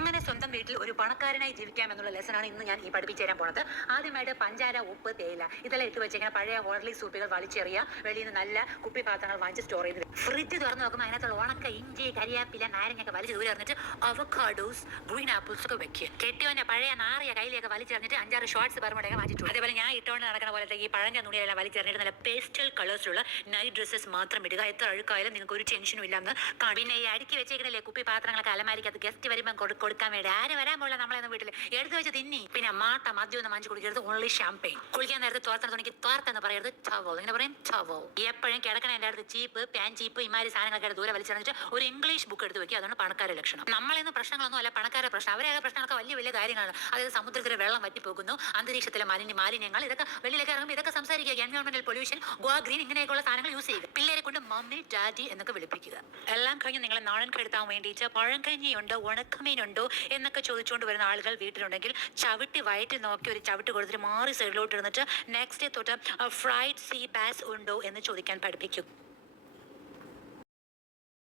അങ്ങനെ സ്വന്തം വീട്ടിൽ ഒരു പണക്കാരനായി ജീവിക്കാമെന്നുള്ള ലെസനാണ് ഇന്ന് ഞാൻ ഈ പഠിപ്പിച്ചു തരാൻ പോണത്. ആദ്യമായിട്ട് പഞ്ചാര, ഉപ്പ്, തേയില ഇതെല്ലാം ഇട്ട് വെച്ചിങ്ങനെ പഴയ ഹോർലി സൂപ്പുകൾ വലിച്ചെറിയ, വെളിയിൽ നിന്ന് നല്ല കുപ്പി പാത്രങ്ങൾ വാങ്ങിച്ച് സ്റ്റോർ ചെയ്ത് ഫ്രിഡ്ജ് തുറന്ന് നോക്കുമ്പോൾ അതിനകത്തുള്ള ഉണക്ക ഇഞ്ചി, കരിയാപ്പില, നാരങ്ങയൊക്കെ വലിച്ച് ദൂരെ എറിഞ്ഞിട്ട് അവക്കാഡോസ്, ഗ്രീൻ ആപ്പിൾസ് ഒക്കെ വെക്കുക. കെട്ടിയോന്റെ പഴയ നാറിയ കയ്യിലേക്ക് വലിച്ചെറിഞ്ഞിട്ട് 5-6 ഷോർട്സ് പെർമുടയൊക്കെ വാങ്ങിച്ചിട്ടുണ്ട്. അതേപോലെ ഞാൻ ഇട്ടുകൊണ്ട് നടക്കുന്ന പോലത്തെ ഈ പഴഞ്ഞ തുണിയെല്ലാം വലിച്ചെറിഞ്ഞിട്ട് നല്ല പേസ്റ്റൽ കളേഴ്സിലുള്ള നൈറ്റ് ഡ്രസ്സസ് മാത്രം ഇടുക. എത്ര അഴുക്കായാലും നിങ്ങൾക്ക് ഒരു ടെൻഷനും ഇല്ലാന്ന് കാണും. പിന്നെ ഈ അടുക്കി വെച്ചേക്കുന്നില്ലേ കുപ്പി പാത്രങ്ങളൊക്കെ അലമാരിക്കകത്ത് ഗസ്റ്റ് വരുമ്പോൾ കൊടുക്കാൻ വേണ്ടി ആര് വരാൻ പോലെ നമ്മളെന്ന് വീട്ടിൽ എടുത്തു വെച്ച് തിന്നി. പിന്നെ മദ്യം ഒന്നും വാങ്ങിച്ച് കുടിക്കരുത്, ഓൺലി ഷാമ്പെയിൻ. കുളിക്കാൻ നേരത്തെ തോർത്തണ തുണിക്ക് തോർത്തെന്ന് പറയരുത്, ടവൽ. ഇങ്ങനെ പറയും ടവൽ. എപ്പോഴും കിടക്കണ എൻ്റെ അടുത്ത് ചീപ്പ്, പാൻ ചീപ്പ്, ഇമാരി സാധനങ്ങളൊക്കെ ദൂരെ വലിച്ചെറിഞ്ഞിട്ട് ഒരു ഇംഗ്ലീഷ് ബുക്ക് എടുത്ത് വെക്കുക. അതാണ് പണക്കാരുടെ ലക്ഷണം. നമ്മളിന്ന് പ്രശ്നങ്ങളൊന്നും അല്ല പണക്കാരുടെ പ്രശ്നം. അവരെ പ്രശ്നങ്ങളൊക്കെ വലിയ വലിയ കാര്യങ്ങളാണ്. അതായത് സമുദ്രത്തിലെ വെള്ളം വറ്റിപ്പോകുന്നു, അന്തരീക്ഷത്തിലെ മാലിന്യങ്ങൾ, ഇതൊക്കെ വെളിയിലേക്ക് ഇറങ്ങുമ്പോൾ ഇതൊക്കെ സംസാരിക്കുക. എൻവയോൺമെന്റൽ പൊല്യൂഷൻ, ഗോവ ഗ്രീൻ, ഇങ്ങനെയൊക്കെയുള്ള സാധനങ്ങൾ യൂസ് ചെയ്യുക. പിള്ളേരെ കൊണ്ട് മമ്മി, ഡാഡി എന്നൊക്കെ വിളിപ്പിക്കുക. എല്ലാം കഴിഞ്ഞ് നിങ്ങളെ നാളൻ കെടുത്താൻ വേണ്ടിയിട്ട് പഴങ്കഞ്ഞിയുണ്ടോ, ഉണക്കമീനുണ്ടോ എന്നൊക്കെ ചോദിച്ചുകൊണ്ട് വരുന്ന ആളുകൾ വീട്ടിലുണ്ടെങ്കിൽ ചവിട്ടി വയറ്റി നോക്കി ഒരു ചവിട്ട് കൊടുത്തിട്ട് മാറി സൈഡിലോട്ട് ഇരുന്നിട്ട് നെക്സ്റ്റ് ഡേ തൊട്ട് ഫ്രൈഡ് സീ ബാസ് ഉണ്ടോ എന്ന് ചോദിക്കാൻ പഠിപ്പിക്കും.